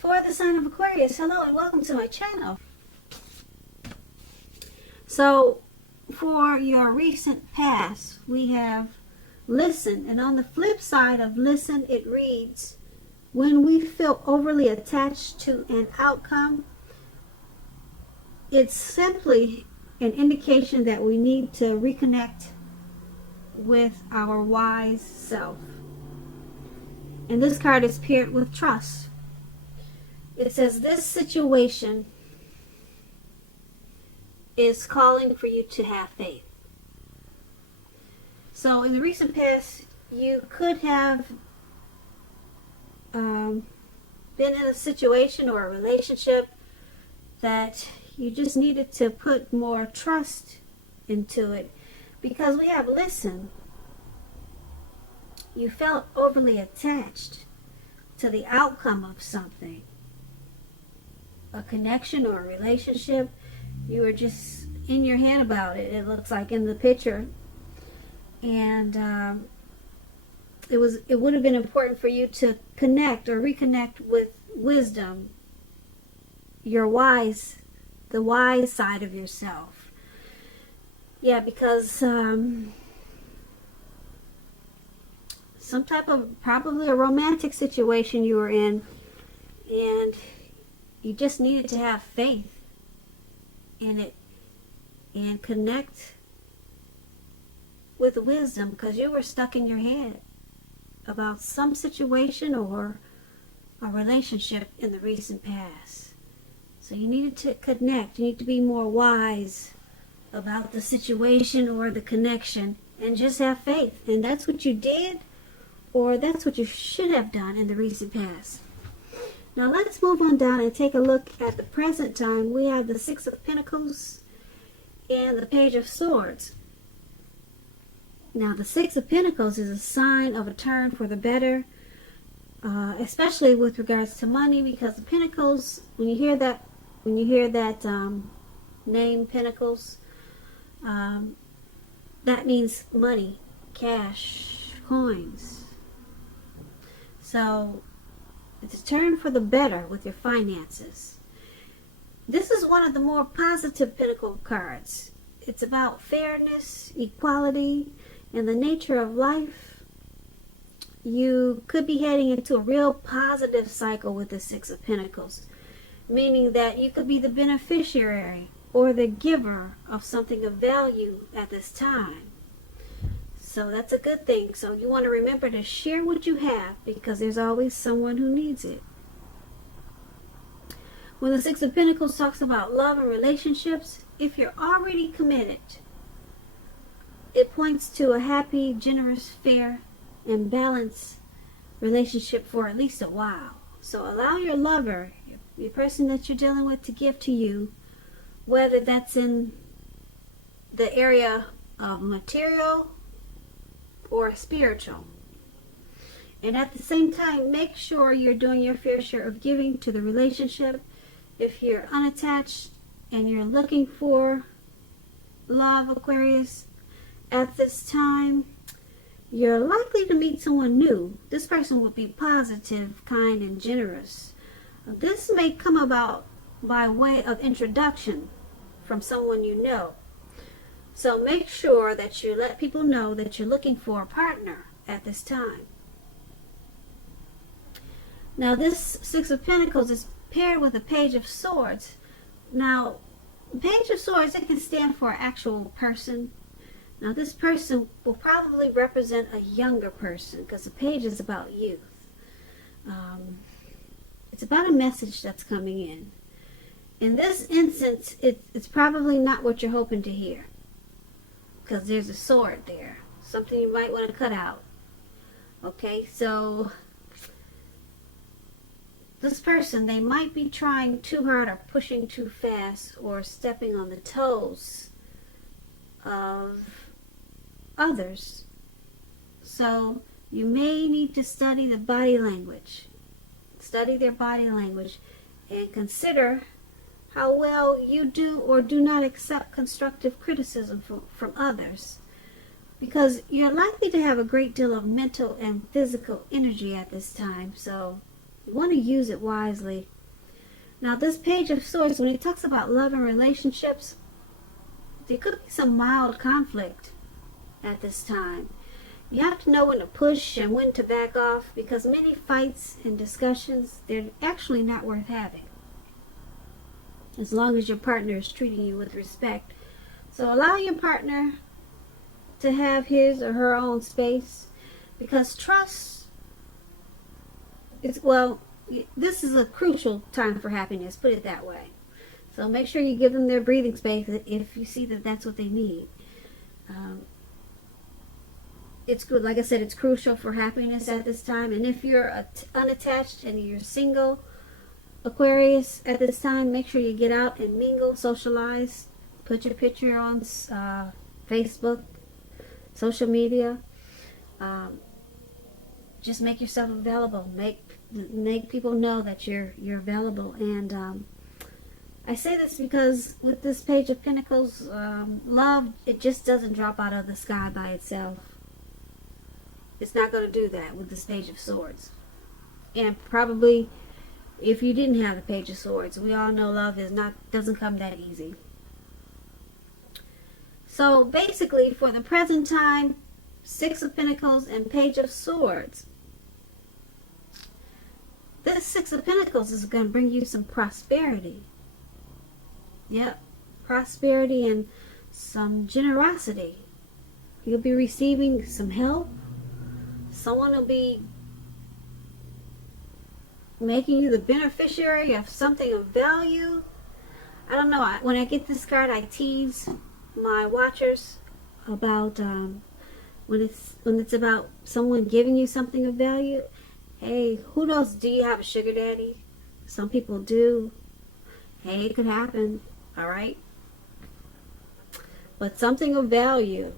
For the sign of Aquarius, hello and welcome to my channel. So, for your recent past, we have listen, and on the flip side of listen, it reads, when we feel overly attached to an outcome, it's simply an indication that we need to reconnect with our wise self. And this card is paired with trust. It says this situation is calling for you to have faith. So in the recent past, you could have been in a situation or a relationship that you just needed to put more trust into it, because we have listen. You felt overly attached to the outcome of something, a connection or a relationship. You were just in your head about it, it looks like in the picture. And it would have been important for you to connect or reconnect with wisdom, the wise side of yourself. Yeah, because some type of, probably a romantic situation you were in, and you just needed to have faith in it and connect with wisdom, because you were stuck in your head about some situation or a relationship in the recent past. So you needed to connect. You need to be more wise about the situation or the connection and just have faith. And that's what you did, or that's what you should have done in the recent past. Now let's move on down and take a look at the present time. We have the Six of Pentacles and the Page of Swords. Now the Six of Pentacles is a sign of a turn for the better, especially with regards to money, because the Pentacles, when you hear that name Pentacles, that means money, cash, coins. So it's a turn for the better with your finances. This is one of the more positive Pentacle cards. It's about fairness, equality, and the nature of life. You could be heading into a real positive cycle with the Six of Pentacles, meaning that you could be the beneficiary or the giver of something of value at this time. So that's a good thing. So you want to remember to share what you have, because there's always someone who needs it. When the Six of Pentacles talks about love and relationships, if you're already committed, it points to a happy, generous, fair, and balanced relationship for at least a while. So allow your lover, your person that you're dealing with, to give to you, whether that's in the area of material or spiritual. And at the same time, make sure you're doing your fair share of giving to the relationship. If you're unattached and you're looking for love, Aquarius, at this time, you're likely to meet someone new. This person will be positive, kind, and generous. This may come about by way of introduction from someone you know. So make sure that you let people know that you're looking for a partner at this time. Now this Six of Pentacles is paired with a Page of Swords. Now, Page of Swords, it can stand for an actual person. Now this person will probably represent a younger person, because the page is about youth. It's about a message that's coming in. In this instance, it's probably not what you're hoping to hear, because there's a sword there. Something you might want to cut out. Okay, so this person, they might be trying too hard or pushing too fast or stepping on the toes of others. So you may need to study the body language. Study their body language and consider how well you do or do not accept constructive criticism from others, because you're likely to have a great deal of mental and physical energy at this time. So You want to use it wisely. Now, this Page of Swords, when it talks about love and relationships, there could be some mild conflict at this time. You have to know when to push and when to back off, because many fights and discussions, they're actually not worth having, as long as your partner is treating you with respect. So allow your partner to have his or her own space, because trust is, well, this is a crucial time for happiness, put it that way. So make sure you give them their breathing space if you see that that's what they need. It's good, like I said, it's crucial for happiness at this time. And if you're unattached and you're single, Aquarius, at this time, make sure you get out and mingle, socialize, put your picture on Facebook, social media. Just make yourself available. Make people know that you're available. And I say this because with this Page of Pentacles, love, it just doesn't drop out of the sky by itself. It's not going to do that with this Page of Swords. And probably, if you didn't have the Page of Swords, we all know love doesn't come that easy. So basically, for the present time, Six of Pentacles and Page of Swords. This Six of Pentacles is going to bring you some prosperity. Yep, prosperity and some generosity. You'll be receiving some help. Someone will be making you the beneficiary of something of value. I don't know. When I get this card, I tease my watchers about when it's about someone giving you something of value. Hey, who knows? Do you have a sugar daddy? Some people do. Hey, it could happen. All right. But something of value,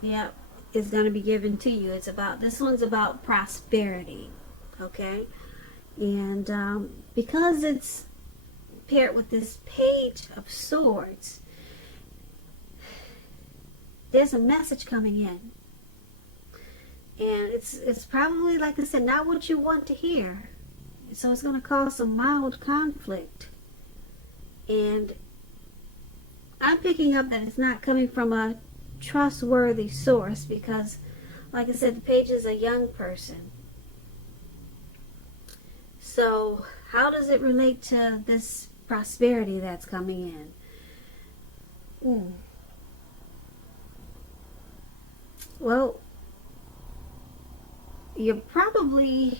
yeah, is going to be given to you. This one's about prosperity. Okay. And because it's paired with this Page of Swords, there's a message coming in. And it's probably, like I said, not what you want to hear. So it's going to cause some mild conflict. And I'm picking up that it's not coming from a trustworthy source, because, like I said, the page is a young person. So how does it relate to this prosperity that's coming in? Well, there'll probably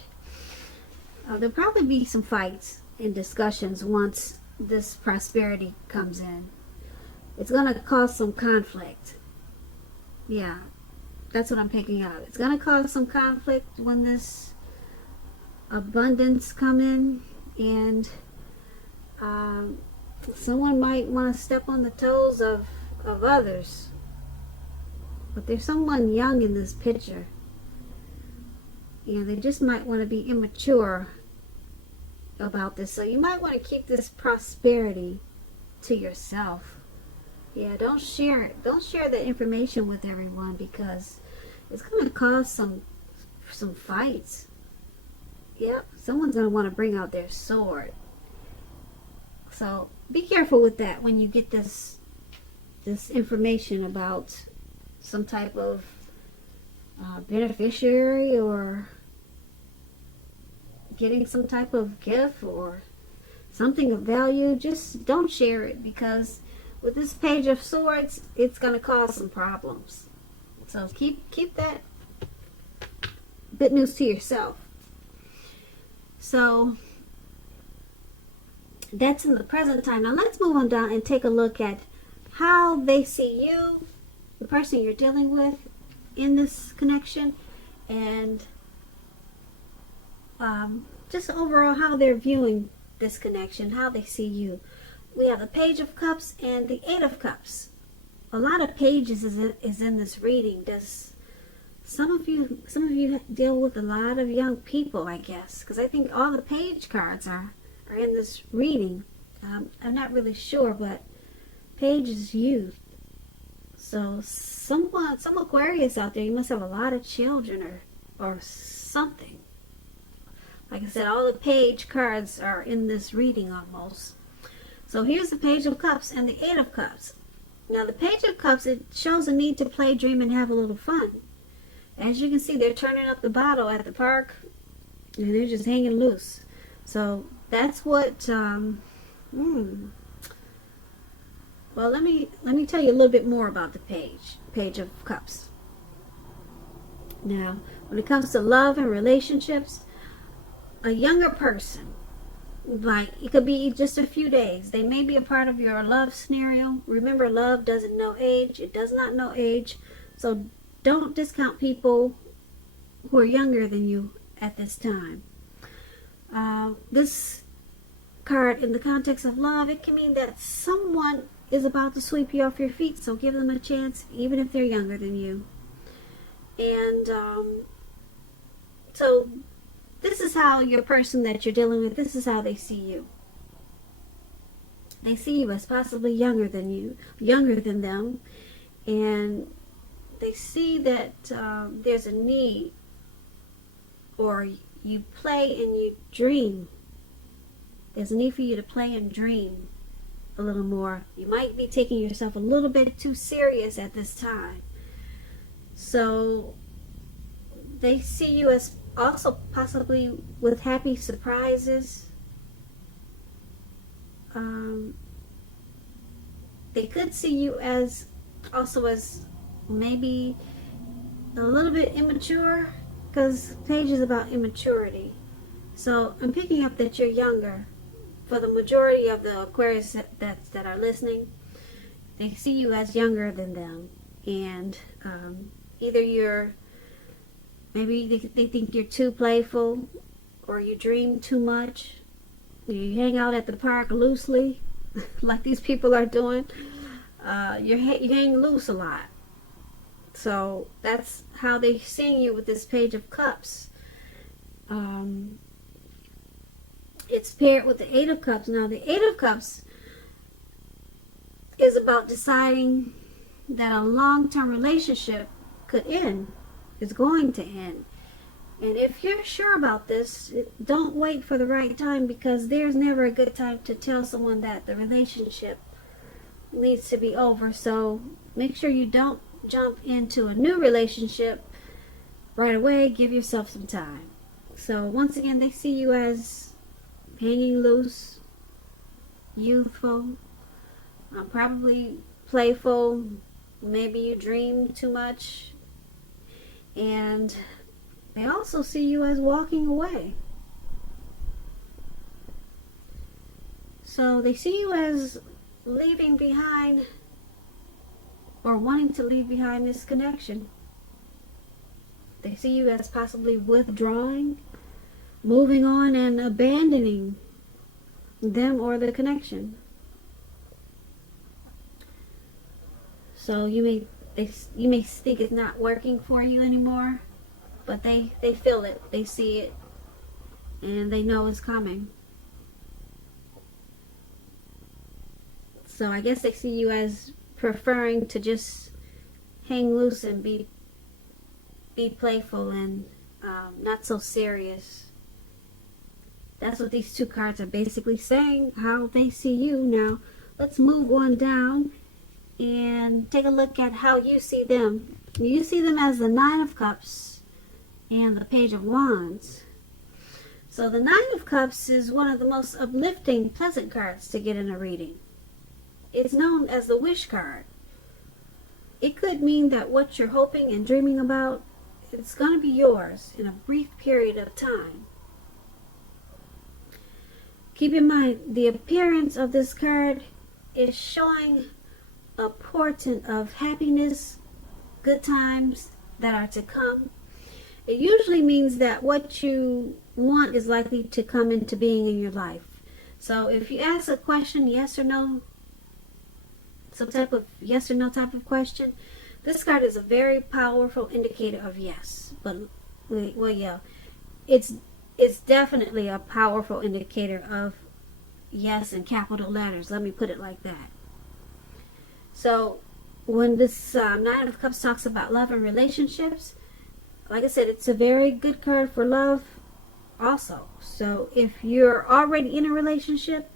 be some fights and discussions once this prosperity comes in. It's going to cause some conflict. Yeah, that's what I'm picking up. It's going to cause some conflict when this abundance come in, and someone might want to step on the toes of others. But there's someone young in this picture. And they just might want to be immature about this. So you might want to keep this prosperity to yourself. Yeah, don't share it. Don't share the information with everyone, because it's going to cause some fights. Yep, someone's going to want to bring out their sword. So be careful with that when you get this information about some type of beneficiary, or getting some type of gift or something of value. Just don't share it, because with this Page of Swords, it's going to cause some problems. So keep that good news to yourself. So that's in the present time. Now let's move on down and take a look at how they see you, the person you're dealing with in this connection, and just overall how they're viewing this connection, how they see you. We have the Page of Cups and the Eight of Cups. A lot of pages is in this reading. Does some of you deal with a lot of young people, I guess, because I think all the page cards are in this reading. I'm not really sure, but page is youth. So some Aquarius out there, you must have a lot of children or something. Like I said, all the page cards are in this reading almost. So here's the Page of Cups and the Eight of Cups. Now the Page of Cups, it shows a need to play, dream, and have a little fun. As you can see, they're turning up the bottle at the park, and they're just hanging loose. So that's what, well, let me tell you a little bit more about the Page of Cups. Now, when it comes to love and relationships, a younger person, like it could be just a few days, they may be a part of your love scenario. Remember, love doesn't know age. It does not know age. So don't discount people who are younger than you at this time. This card, in the context of love, it can mean that someone is about to sweep you off your feet, so give them a chance, even if they're younger than you. And so this is how your person that you're dealing with, this is how they see you. They see you as possibly younger than you, younger than them, and they see that there's a need, or you play and you dream. There's a need for you to play and dream a little more. You might be taking yourself a little bit too serious at this time. So they see you as also possibly with happy surprises. They could see you as also as maybe a little bit immature, because Page is about immaturity. So I'm picking up that you're younger. For the majority of the Aquarius that are listening, they see you as younger than them. And either you're, maybe they think you're too playful, or you dream too much. You hang out at the park loosely, like these people are doing. You hang loose a lot. So that's how they're seeing you with this Page of Cups. It's paired with the Eight of Cups. Now the Eight of Cups is about deciding that a long-term relationship could end, is going to end. And if you're sure about this, don't wait for the right time, because there's never a good time to tell someone that the relationship needs to be over. So make sure you don't jump into a new relationship right away. Give yourself some time. So once again, they see you as hanging loose, youthful, probably playful. Maybe you dream too much. And they also see you as walking away. So they see you as leaving behind, or wanting to leave behind this connection. They see you as possibly withdrawing, moving on, and abandoning them or the connection. So you may think it's not working for you anymore, but they feel it, they see it, and they know it's coming. So I guess they see you as preferring to just hang loose and be playful and not so serious. That's what these two cards are basically saying, how they see you. Now let's move on down and take a look at how you see them. You see them as the Nine of Cups and the Page of Wands. So the Nine of Cups is one of the most uplifting, pleasant cards to get in a reading. It's known as the wish card. It could mean that what you're hoping and dreaming about, it's going to be yours in a brief period of time. Keep in mind, the appearance of this card is showing a portent of happiness, good times that are to come. It usually means that what you want is likely to come into being in your life. So if you ask a question, yes or no, some type of yes or no type of question, this card is a very powerful indicator of yes. But well, yeah, it's definitely a powerful indicator of yes in capital letters. Let me put it like that. So when this Nine of Cups talks about love and relationships, like I said, it's a very good card for love. also. So if you're already in a relationship,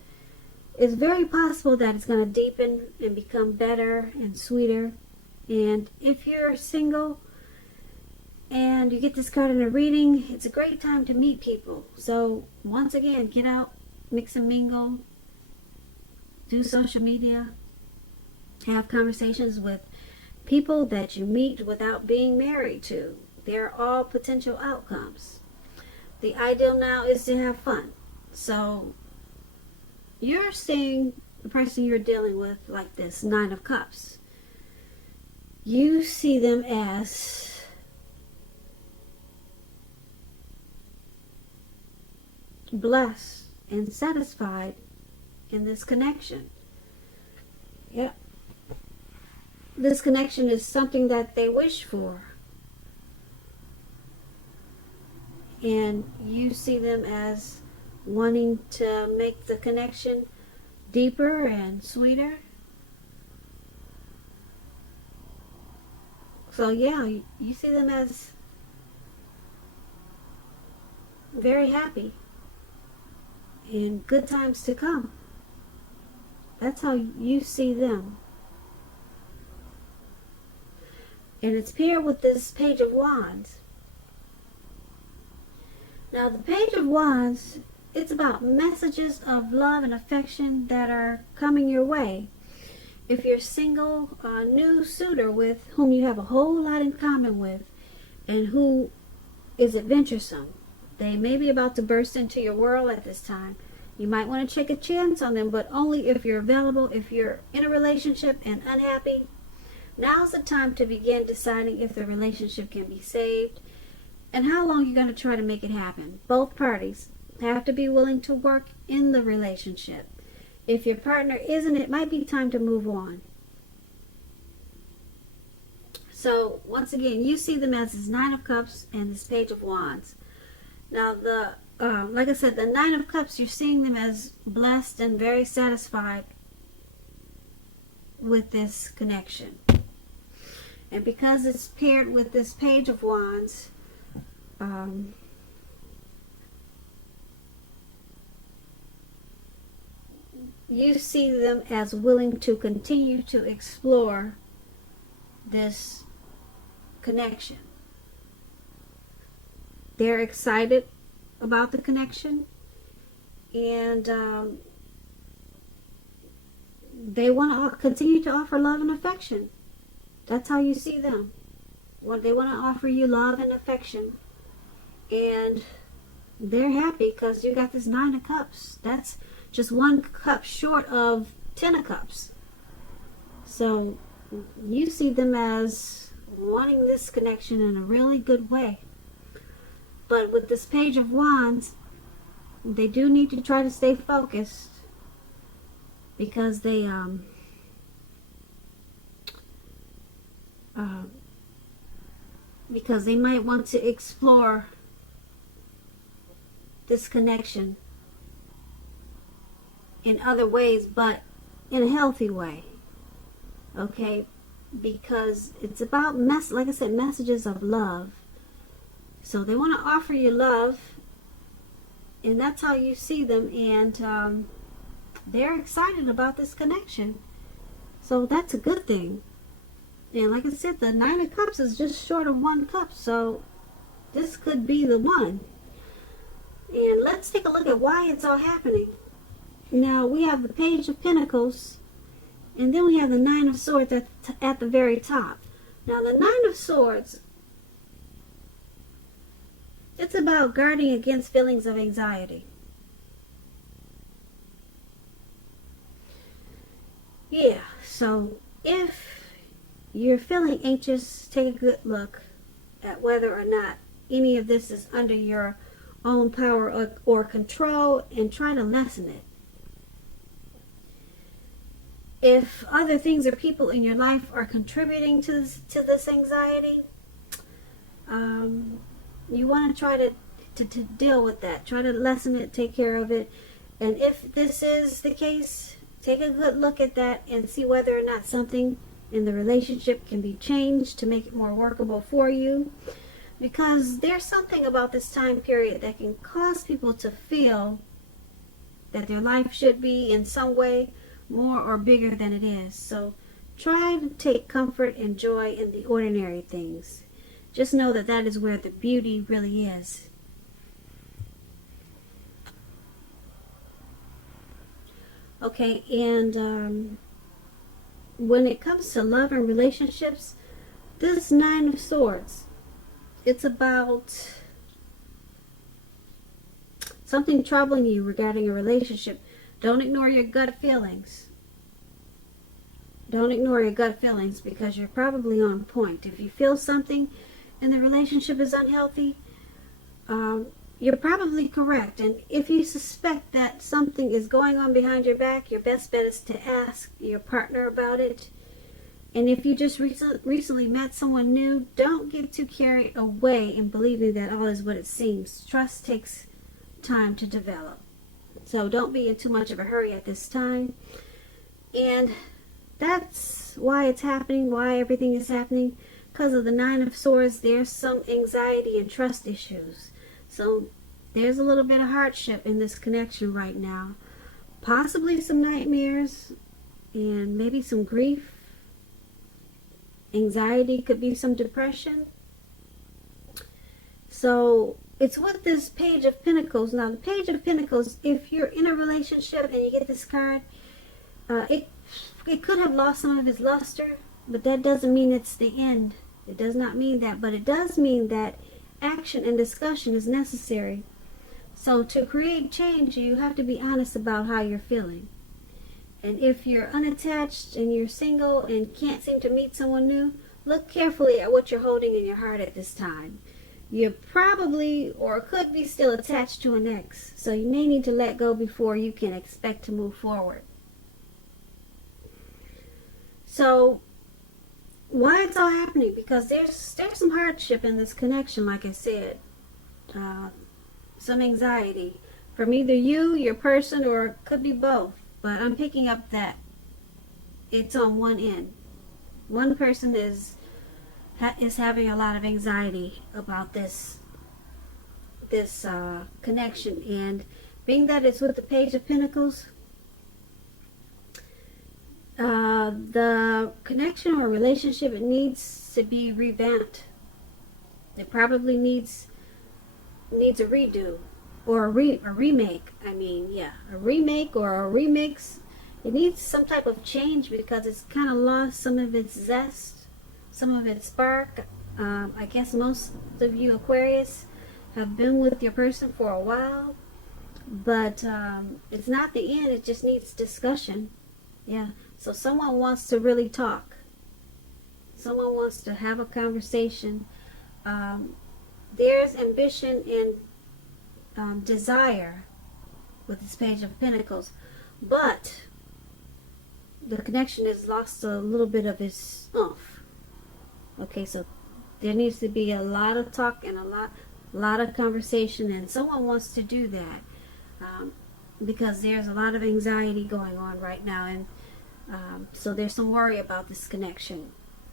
it's very possible that it's going to deepen and become better and sweeter. And if you're single and you get this card in a reading, it's a great time to meet people. So once again, get out, mix and mingle, do social media, have conversations with people that you meet without being married to. They're all potential outcomes. The ideal now is to have fun. So you're seeing the person you're dealing with like this, Nine of Cups. You see them as blessed and satisfied in this connection. Yep. This connection is something that they wish for. And you see them as wanting to make the connection deeper and sweeter. So yeah, you see them as very happy and good times to come. That's how you see them. And it's paired with this Page of Wands. Now the Page of Wands, it's about messages of love and affection that are coming your way. If you're single, a new suitor with whom you have a whole lot in common with and who is adventuresome, they may be about to burst into your world at this time. You might want to take a chance on them, but only if you're available. If you're in a relationship and unhappy, now's the time to begin deciding if the relationship can be saved and how long you're going to try to make it happen. Both parties have to be willing to work in the relationship. If your partner isn't, it might be time to move on. So once again, you see them as this Nine of Cups and this Page of Wands. Now like I said, the Nine of Cups, you're seeing them as blessed and very satisfied with this connection. And because it's paired with this Page of Wands, you see them as willing to continue to explore this connection. They're excited about the connection, and they want to continue to offer love and affection. That's how you see them. They want to offer you love and affection, and they're happy because you got this Nine of Cups. That's just one cup short of 10 of Cups. So you see them as wanting this connection in a really good way. But with this Page of Wands, they do need to try to stay focused because they might want to explore this connection in other ways, but in a healthy way. Okay? Because it's about, like I said, messages of love. So they want to offer you love, and that's how you see them, and they're excited about this connection. So that's a good thing. And like I said, the Nine of Cups is just short of one cup, so this could be the one. And let's take a look at why it's all happening. Now we have the Page of Pentacles, and then we have the Nine of Swords at the very top. Now the Nine of Swords, it's about guarding against feelings of anxiety. Yeah, so if you're feeling anxious, take a good look at whether or not any of this is under your own power or control, and try to lessen it. If other things or people in your life are contributing to this anxiety, you want to try to deal with that. Try to lessen it, take care of it. And if this is the case, take a good look at that and see whether or not something in the relationship can be changed to make it more workable for you. because there's something about this time period that can cause people to feel that their life should be in some way more or bigger than it is. So try to take comfort and joy in the ordinary things. Just know that that is where the beauty really is. Okay, and when it comes to love and relationships, this Nine of Swords, it's about something troubling you regarding a relationship. Don't ignore your gut feelings. Don't ignore your gut feelings, because you're probably on point. If you feel something and the relationship is unhealthy, you're probably correct. And if you suspect that something is going on behind your back, your best bet is to ask your partner about it. And if you just recently met someone new, don't get too carried away in believing that all is what it seems. Trust takes time to develop. So don't be in too much of a hurry at this time. And that's why it's happening, why everything is happening. Because of the Nine of Swords, there's some anxiety and trust issues. So there's a little bit of hardship in this connection right now. Possibly some nightmares and maybe some grief. Anxiety, could be some depression. So it's with this Page of Pentacles. Now the Page of Pentacles, if you're in a relationship and you get this card, it could have lost some of its luster, but that doesn't mean it's the end. It does not mean that, but it does mean that action and discussion is necessary. So to create change, you have to be honest about how you're feeling. And if you're unattached and you're single and can't seem to meet someone new, look carefully at what you're holding in your heart at this time. You're probably or could be still attached to an ex, so you may need to let go before you can expect to move forward. So why it's all happening? Because there's some hardship in this connection, like I said. Some anxiety from either you, your person, or it could be both. But I'm picking up that it's on one end. One person is having a lot of anxiety about this connection, and being that it's with the Page of Pentacles, the connection or relationship, it needs to be revamped. It probably needs a redo or a remake. I mean, yeah, a remake or a remix. It needs some type of change because it's kind of lost some of its zest, some of its spark. I guess most of you Aquarius have been with your person for a while, but it's not the end. It just needs discussion. Yeah. So someone wants to really talk. Someone wants to have a conversation. There's ambition and desire with this Page of Pentacles, but the connection has lost a little bit of its oomph. Okay, so there needs to be a lot of talk and a lot of conversation, and someone wants to do that because there's a lot of anxiety going on right now, and so there's some worry about this connection.